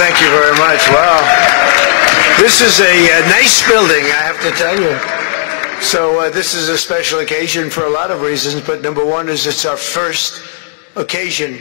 thank you very much. Wow. This is a nice building, I have to tell you. So this is a special occasion for a lot of reasons, but number one is it's our first occasion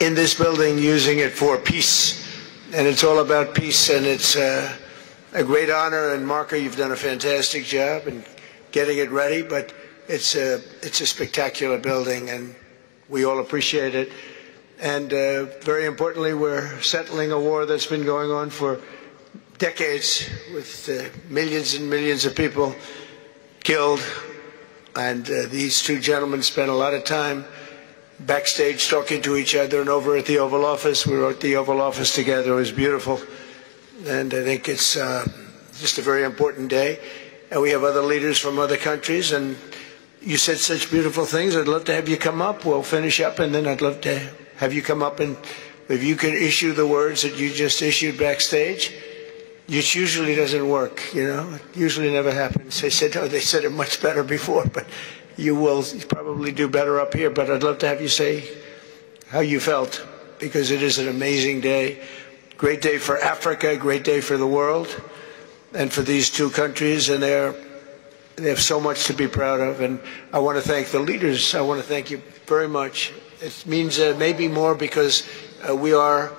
in this building using it for peace. And it's all about peace, and it's a great honor. And Marco, you've done a fantastic job in getting it ready, but it's a spectacular building, and we all appreciate it. And very importantly, we're settling a war that's been going on for decades with millions and millions of people killed. And these two gentlemen spent a lot of time backstage talking to each other, and over at the Oval Office. We were at the Oval Office together. It was beautiful. And I think it's just a very important day. And we have other leaders from other countries, and you said such beautiful things. I'd love to have you come up. We'll finish up, and then I'd love to have you come up, and if you could issue the words that you just issued backstage, which usually doesn't work, you know. It usually never happens. They said, oh, they said it much better before, but you will probably do better up here. But I'd love to have you say how you felt, because it is an amazing day. Great day for Africa, great day for the world, and for these two countries, and they have so much to be proud of. And I want to thank the leaders. I want to thank you very much. It means maybe more because we are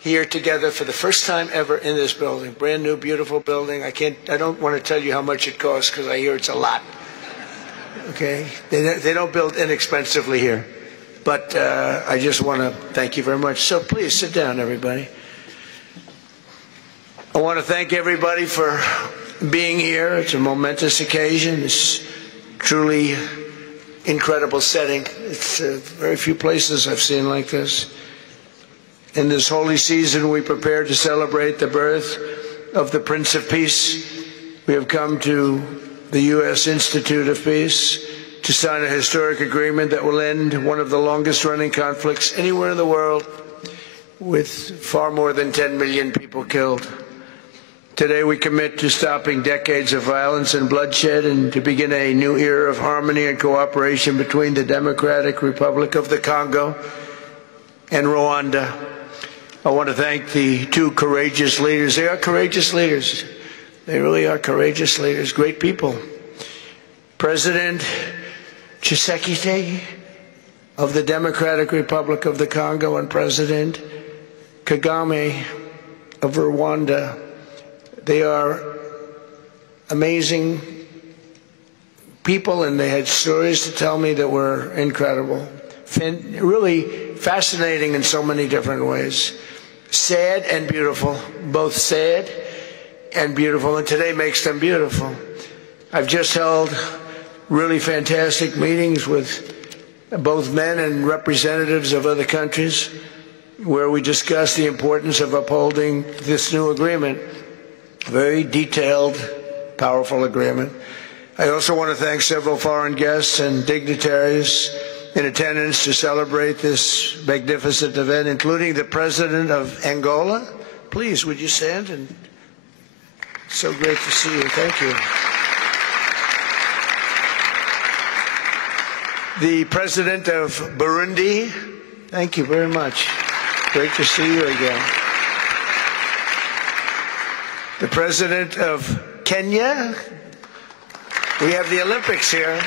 here together for the first time ever in this building. Brand new, beautiful building. I don't want to tell you how much it costs, because I hear it's a lot. Okay? They don't build inexpensively here. But I just want to thank you very much. So please sit down, everybody. I want to thank everybody for being here. It's a momentous occasion. It's truly incredible setting. It's very few places I've seen like this. In this holy season, we prepare to celebrate the birth of the Prince of Peace. We have come to the U.S. Institute of Peace to sign a historic agreement that will end one of the longest-running conflicts anywhere in the world, with far more than 10 million people killed. Today we commit to stopping decades of violence and bloodshed, and to begin a new era of harmony and cooperation between the Democratic Republic of the Congo and Rwanda. I want to thank the two courageous leaders. They are courageous leaders. They really are courageous leaders, great people. President Tshisekedi of the Democratic Republic of the Congo and President Kagame of Rwanda. They are amazing people, and they had stories to tell me that were incredible. Really fascinating in so many different ways. Sad and beautiful, both sad and beautiful, and today makes them beautiful. I've just held really fantastic meetings with both men and representatives of other countries, where we discussed the importance of upholding this new agreement. Very detailed, powerful agreement. I also want to thank several foreign guests and dignitaries in attendance to celebrate this magnificent event, including the President of Angola. Please, would you stand? And so great to see you. Thank you. The President of Burundi. Thank you very much. Great to see you again. The President of Kenya. We have the Olympics here.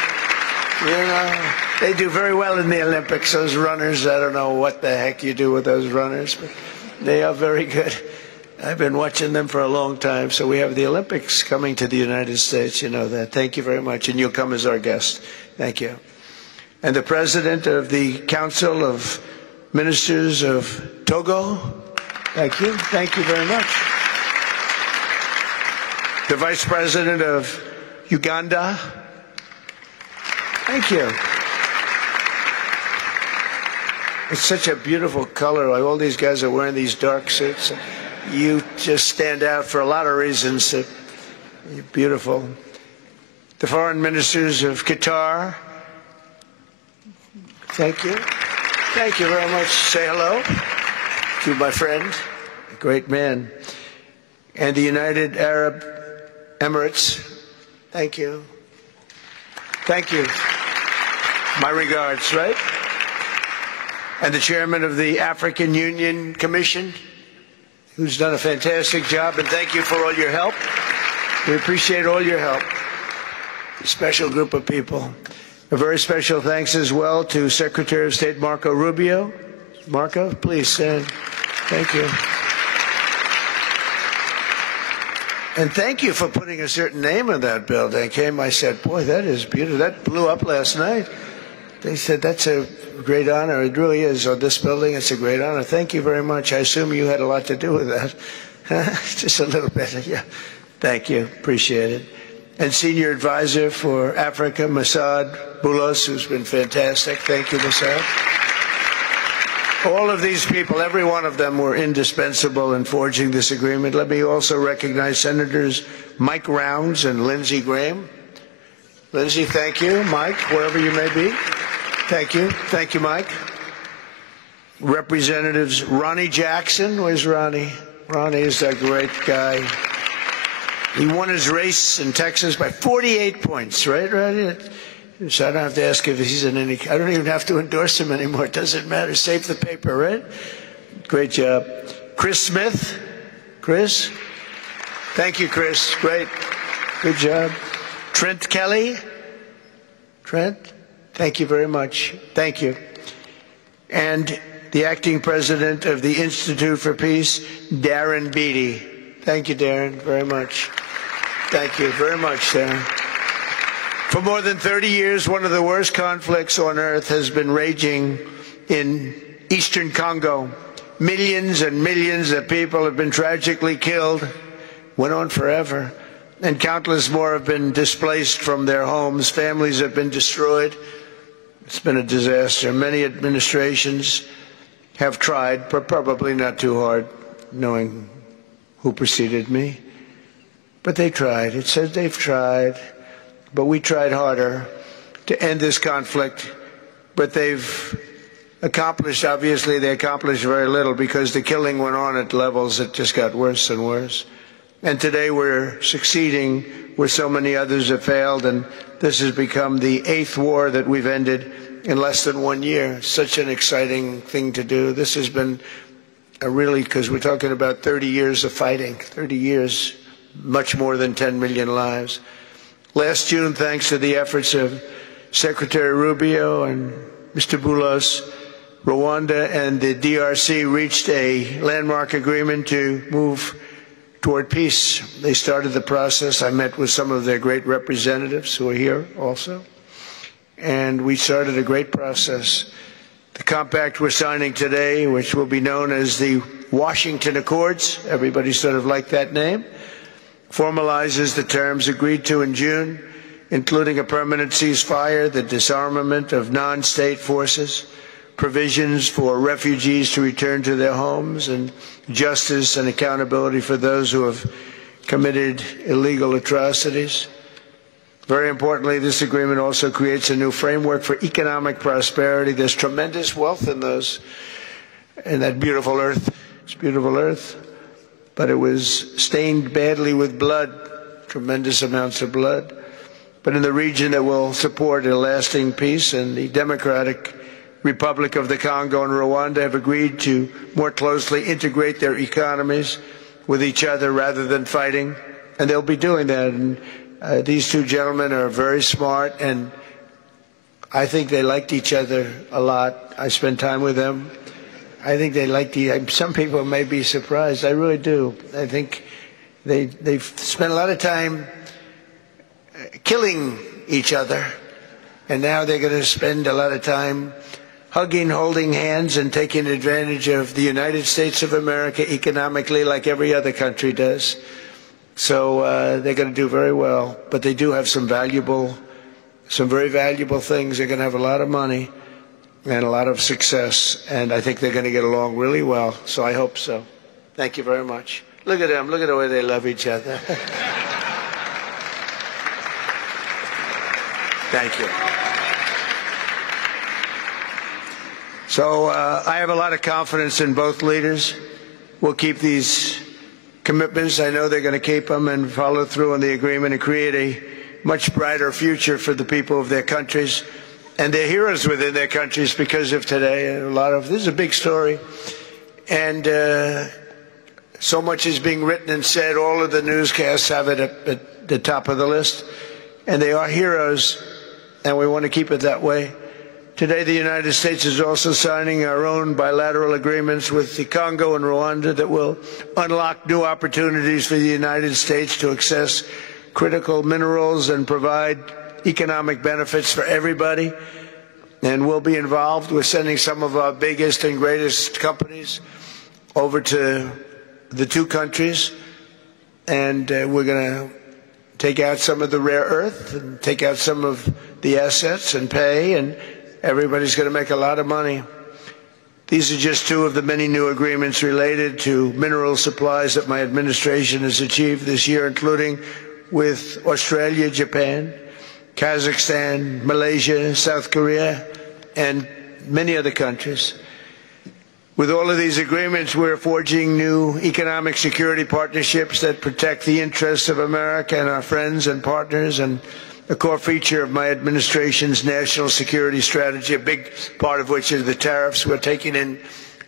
You know, they do very well in the Olympics, those runners. I don't know what the heck you do with those runners, but they are very good. I've been watching them for a long time. So we have the Olympics coming to the United States. You know that. Thank you very much. And you'll come as our guest. Thank you. And the President of the Council of Ministers of Togo. Thank you. Thank you very much. The Vice President of Uganda. Thank you. It's such a beautiful color. Like all these guys are wearing these dark suits. You just stand out for a lot of reasons. You're beautiful. The Foreign Ministers of Qatar. Thank you. Thank you very much. Say hello to my friend, a great man. And the United Arab Emirates. Thank you. Thank you. My regards, right? And the Chairman of the African Union Commission. who's done a fantastic job, and thank you for all your help. We appreciate all your help. A special group of people. A very special thanks as well to Secretary of State Marco Rubio. Marco, please stand. Thank you. And thank you for putting a certain name on that building. I said, boy, that is beautiful. That blew up last night. They said, that's a great honor. It really is. On this building, it's a great honor. Thank you very much. I assume you had a lot to do with that. Just a little bit. Yeah. Thank you. Appreciate it. And Senior Advisor for Africa, Masad Boulos, who's been fantastic. Thank you, Masad. All of these people, every one of them were indispensable in forging this agreement. Let me also recognize Senators Mike Rounds and Lindsey Graham. Lindsey, thank you. Mike, wherever you may be. Thank you. Thank you, Mike. Representatives Ronnie Jackson. Where's Ronnie? Ronnie is a great guy. He won his race in Texas by 48 points, right, Ronnie? So I don't have to ask if he's in any... I don't even have to endorse him anymore. It doesn't matter. Save the paper, right? Great job. Chris Smith. Chris? Thank you, Chris. Great. Good job. Trent Kelly. Trent? Thank you very much. Thank you. And the acting president of the Institute for Peace, Darren Beatty. Thank you, Darren, very much. Thank you very much, Darren. For more than 30 years, one of the worst conflicts on earth has been raging in eastern Congo. Millions and millions of people have been tragically killed, went on forever, and countless more have been displaced from their homes. Families have been destroyed. It's been a disaster. Many administrations have tried, but probably not too hard, knowing who preceded me. But they tried. It says they've tried. But we tried harder to end this conflict. But they've accomplished, obviously, they accomplished very little because the killing went on at levels that just got worse and worse. And today we're succeeding where so many others have failed. And this has become the 8th war that we've ended in less than 1 year. Such an exciting thing to do. This has been really, because we're talking about 30 years of fighting, 30 years, much more than 10 million lives. Last June, thanks to the efforts of Secretary Rubio and Mr. Boulos, Rwanda and the DRC reached a landmark agreement to move toward peace. They started the process. I met with some of their great representatives who are here also, and we started a great process. The compact we're signing today, which will be known as the Washington Accords, everybody sort of liked that name, formalizes the terms agreed to in June, including a permanent ceasefire, the disarmament of non-state forces, provisions for refugees to return to their homes, and justice and accountability for those who have committed illegal atrocities. Very importantly, this agreement also creates a new framework for economic prosperity. There's tremendous wealth in that beautiful earth. It's beautiful earth, but it was stained badly with blood, tremendous amounts of blood. But in the region that will support a lasting peace, and the Democratic Republic of the Congo and Rwanda have agreed to more closely integrate their economies with each other rather than fighting, and they'll be doing that. And these two gentlemen are very smart, and I think they liked each other a lot. I spent time with them. I think they liked some people may be surprised. I really do. I think they've spent a lot of time killing each other, and now they're going to spend a lot of time hugging, holding hands, and taking advantage of the United States of America economically like every other country does. So they're going to do very well, but they do have some very valuable things. They're going to have a lot of money and a lot of success, and I think they're going to get along really well, so I hope so. Thank you very much. Look at them. Look at the way they love each other. Thank you. So I have a lot of confidence in both leaders. We'll keep these commitments. I know they're going to keep them and follow through on the agreement and create a much brighter future for the people of their countries and their heroes within their countries because of today. This is a big story. And So much is being written and said. All of the newscasts have it at the top of the list. And they are heroes, and we want to keep it that way. Today, the United States is also signing our own bilateral agreements with the Congo and Rwanda that will unlock new opportunities for the United States to access critical minerals and provide economic benefits for everybody. And we'll be involved with sending some of our biggest and greatest companies over to the two countries, and we're going to take out some of the rare earth and take out some of the assets and pay, and everybody's going to make a lot of money. These are just two of the many new agreements related to mineral supplies that my administration has achieved this year, including with Australia, Japan, Kazakhstan, Malaysia, South Korea, and many other countries. With all of these agreements, we're forging new economic security partnerships that protect the interests of America and our friends and partners, and a core feature of my administration's national security strategy, a big part of which is the tariffs. We're taking in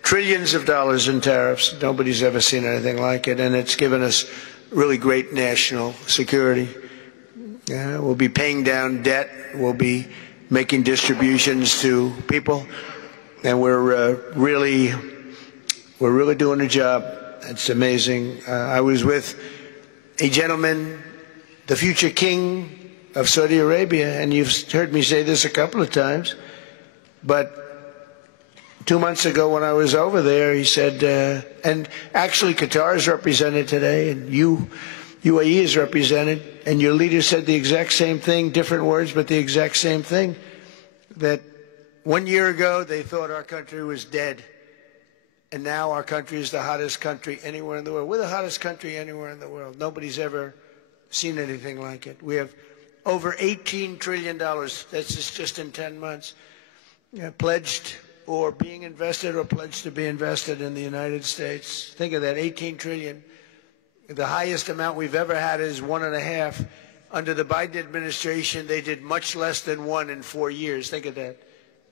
trillions of dollars in tariffs. Nobody's ever seen anything like it, and it's given us really great national security. We'll be paying down debt. We'll be making distributions to people. And we're really doing a job. It's amazing. I was with a gentleman, the future king of Saudi Arabia, and you've heard me say this a couple of times, but 2 months ago when I was over there, he said, and actually Qatar is represented today, and UAE is represented, and your leader said the exact same thing, different words, but the exact same thing, that 1 year ago, they thought our country was dead, and now our country is the hottest country anywhere in the world. We're the hottest country anywhere in the world. Nobody's ever seen anything like it. We have over $18 trillion, that's just in 10 months, pledged or being invested or pledged to be invested in the United States. Think of that, 18 trillion. The highest amount we've ever had is 1.5. Under the Biden administration, they did much less than 1 in 4 years. Think of that.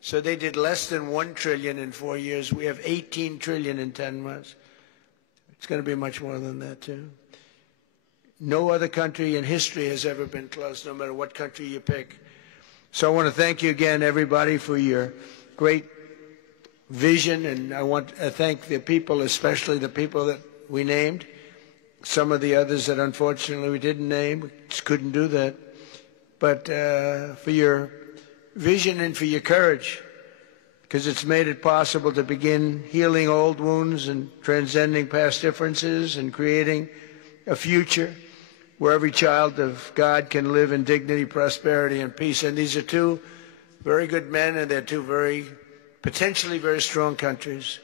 So they did less than 1 trillion in 4 years. We have 18 trillion in 10 months. It's going to be much more than that, too. No other country in history has ever been close, no matter what country you pick. So I want to thank you again, everybody, for your great vision. And I want to thank the people, especially the people that we named. Some of the others that unfortunately we didn't name, we just couldn't do that. But for your vision and for your courage, because it's made it possible to begin healing old wounds and transcending past differences and creating a future where every child of God can live in dignity, prosperity, and peace. And these are two very good men, and they're two potentially very strong countries.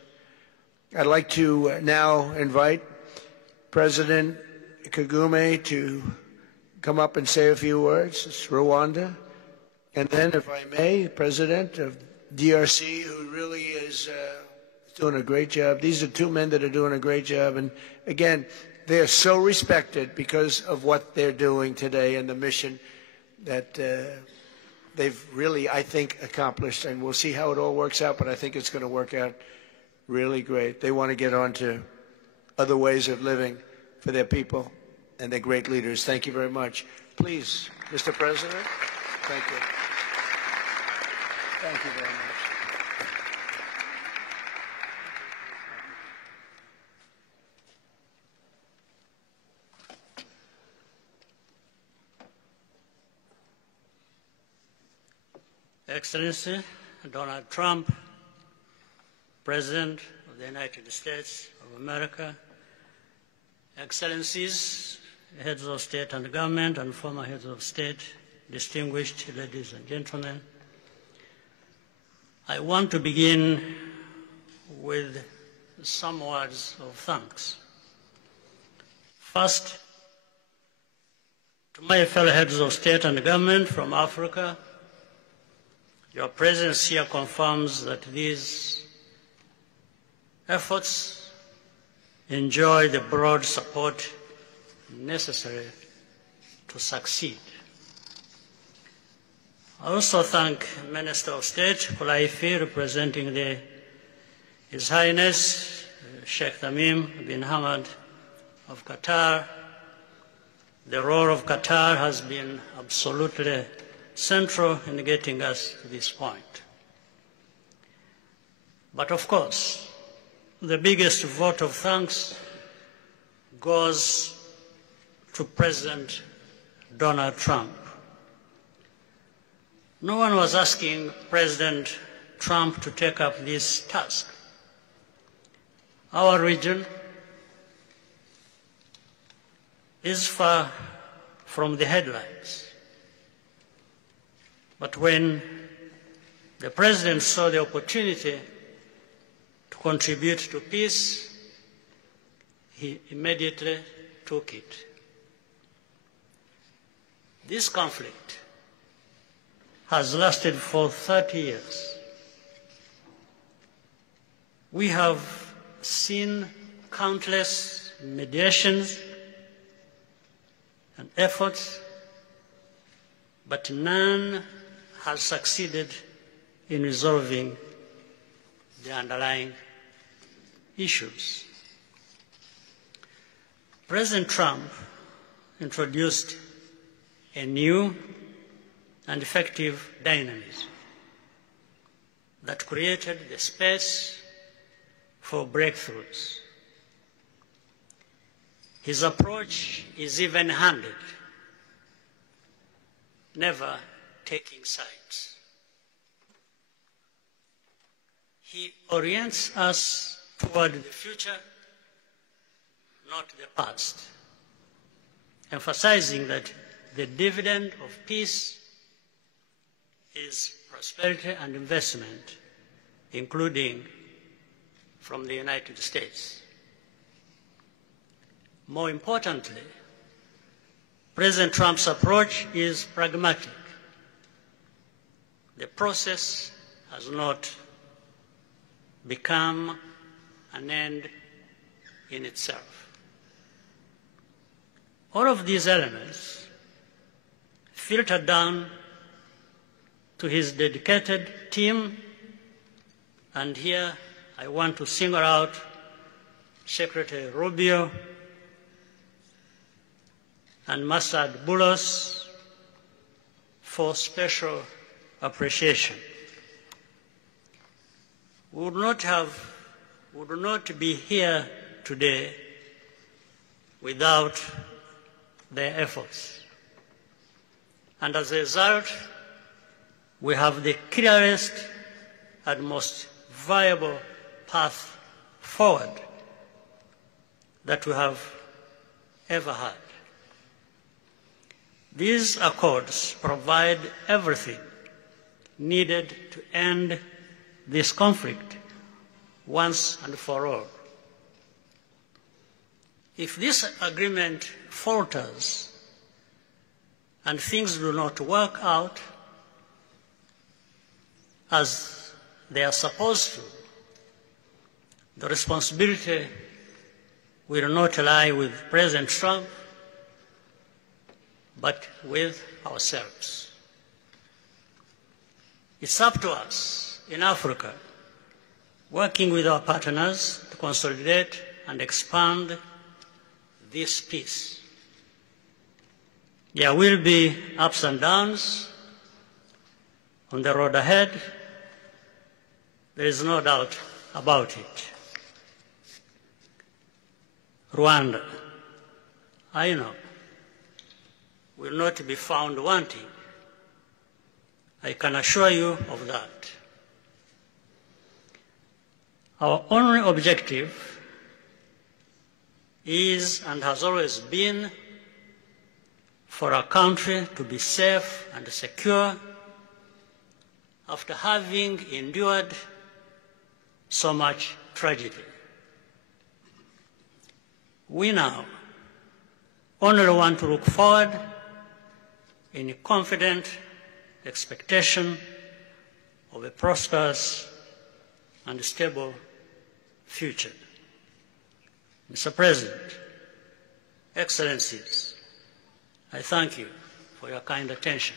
I'd like to now invite President Kagame to come up and say a few words. It's Rwanda. And then, if I may, President of DRC, who really is doing a great job. These are two men that are doing a great job. And again, they are so respected because of what they're doing today and the mission that they've really, I think, accomplished. And we'll see how it all works out, but I think it's going to work out really great. They want to get on to other ways of living for their people, and they're great leaders. Thank you very much. Please, Mr. President. Thank you. Thank you very much. Excellency Donald Trump, President of the United States of America, Excellencies, heads of state and government and former heads of state, distinguished ladies and gentlemen, I want to begin with some words of thanks. First, to my fellow heads of state and government from Africa, your presence here confirms that these efforts enjoy the broad support necessary to succeed. I also thank Minister of State Kulaifi, representing His Highness Sheikh Tamim bin Hamad of Qatar. The role of Qatar has been absolutely central in getting us to this point. But of course, the biggest vote of thanks goes to President Donald Trump. No one was asking President Trump to take up this task. Our region is far from the headlines. But when the President saw the opportunity to contribute to peace, he immediately took it. This conflict has lasted for 30 years. We have seen countless mediations and efforts, but none has succeeded in resolving the underlying issues. President Trump introduced a new and effective dynamism that created the space for breakthroughs. His approach is even-handed, never taking sides. He orients us toward the future, not the past, emphasizing that the dividend of peace is prosperity and investment, including from the United States. More importantly, President Trump's approach is pragmatic. The process has not become an end in itself. All of these elements filter down to his dedicated team, and here I want to single out Secretary Rubio and Masad Boulos for special appreciation. We would not be here today without their efforts. And as a result, we have the clearest and most viable path forward that we have ever had. These accords provide everything needed to end this conflict once and for all. If this agreement falters and things do not work out as they are supposed to, the responsibility will not lie with President Trump, but with ourselves. It's up to us in Africa, working with our partners to consolidate and expand this peace. There will be ups and downs on the road ahead. There is no doubt about it. Rwanda, I know, will not be found wanting. I can assure you of that. Our only objective is and has always been for our country to be safe and secure after having endured so much tragedy. We now only want to look forward in a confident expectation of a prosperous and stable future. Mr. President, Excellencies, I thank you for your kind attention.